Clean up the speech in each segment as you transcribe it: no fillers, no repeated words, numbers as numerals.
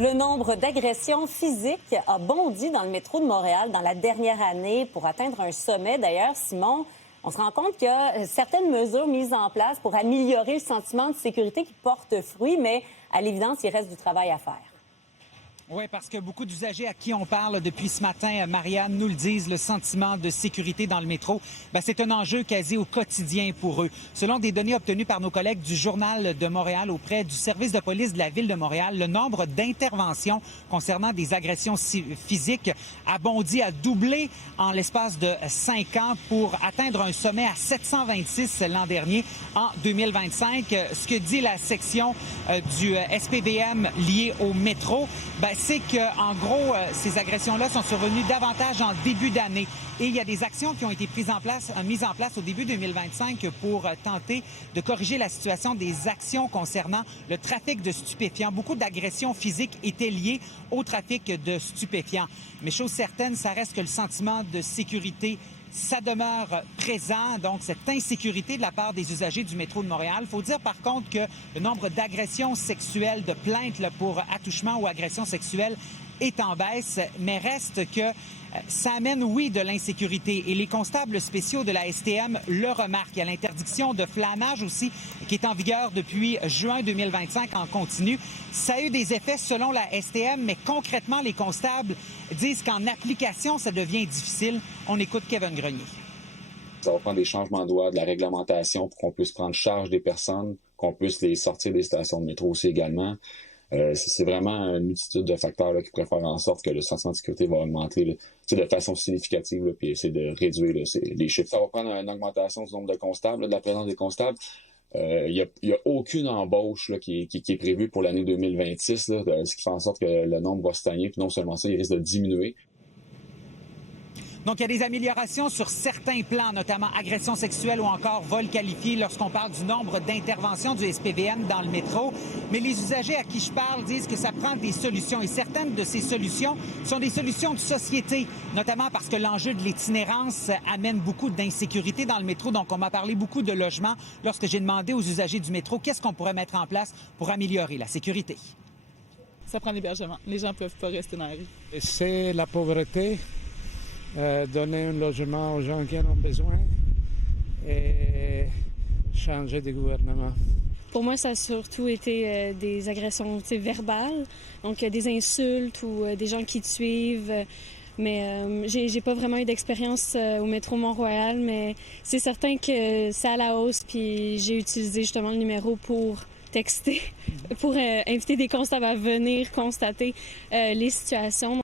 Le nombre d'agressions physiques a bondi dans le métro de Montréal dans la dernière année pour atteindre un sommet. D'ailleurs, Simon, on se rend compte qu'il y a certaines mesures mises en place pour améliorer le sentiment de sécurité qui porte fruit, mais à l'évidence, il reste du travail à faire. Oui, parce que beaucoup d'usagers à qui on parle depuis ce matin, Marianne, nous le disent, le sentiment de sécurité dans le métro, c'est un enjeu quasi au quotidien pour eux. Selon des données obtenues par nos collègues du Journal de Montréal auprès du service de police de la Ville de Montréal, le nombre d'interventions concernant des agressions physiques a bondi, a doublé en l'espace de 5 ans pour atteindre un sommet à 726 l'an dernier en 2025. Ce que dit la section du SPVM liée au métro, c'est qu'en gros, ces agressions-là sont survenues davantage en début d'année. Et il y a des actions qui ont été mises en place au début 2025 pour tenter de corriger la situation des actions concernant le trafic de stupéfiants. Beaucoup d'agressions physiques étaient liées au trafic de stupéfiants. Mais chose certaine, ça reste que le sentiment de sécurité, ça demeure présent, donc cette insécurité de la part des usagers du métro de Montréal. Il faut dire par contre que le nombre d'agressions sexuelles, de plaintes pour attouchement ou agression sexuelle est en baisse, mais reste que ça amène, oui, de l'insécurité. Et les constables spéciaux de la STM le remarquent. Il y a l'interdiction de flânage aussi qui est en vigueur depuis juin 2025 en continu. Ça a eu des effets selon la STM, mais concrètement, les constables disent qu'en application, ça devient difficile. On écoute Kevin Grenier. Ça va prendre des changements de loi, de la réglementation pour qu'on puisse prendre charge des personnes, qu'on puisse les sortir des stations de métro aussi également. C'est vraiment une multitude de facteurs qui pourraient faire en sorte que le sentiment de sécurité va augmenter de façon significative, puis essayer de réduire les chiffres. Ça va prendre une augmentation du nombre de constables, de la présence des constables. Il y a aucune embauche qui est prévue pour l'année 2026, ce qui fait en sorte que le nombre va stagner, puis non seulement ça, il risque de diminuer. Donc, il y a des améliorations sur certains plans, notamment agression sexuelle ou encore vol qualifié lorsqu'on parle du nombre d'interventions du SPVM dans le métro. Mais les usagers à qui je parle disent que ça prend des solutions. Et certaines de ces solutions sont des solutions de société, notamment parce que l'enjeu de l'itinérance amène beaucoup d'insécurité dans le métro. Donc, on m'a parlé beaucoup de logements lorsque j'ai demandé aux usagers du métro qu'est-ce qu'on pourrait mettre en place pour améliorer la sécurité. Ça prend l'hébergement. Les gens ne peuvent pas rester dans la rue. C'est la pauvreté. Donner un logement aux gens qui en ont besoin et changer de gouvernement. Pour moi, ça a surtout été des agressions verbales, donc des insultes ou des gens qui te suivent. Mais j'ai pas vraiment eu d'expérience au métro Mont-Royal, mais c'est certain que c'est à la hausse, puis j'ai utilisé justement le numéro pour texter, pour inviter des constables à venir constater les situations.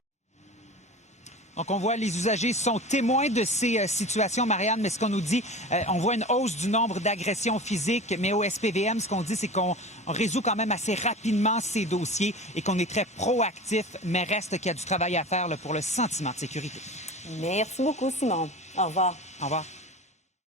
Donc, on voit les usagers sont témoins de ces situations, Marianne, mais ce qu'on nous dit, on voit une hausse du nombre d'agressions physiques, mais au SPVM, ce qu'on dit, c'est qu'on résout quand même assez rapidement ces dossiers et qu'on est très proactif, mais reste qu'il y a du travail à faire pour le sentiment de sécurité. Merci beaucoup, Simon. Au revoir. Au revoir.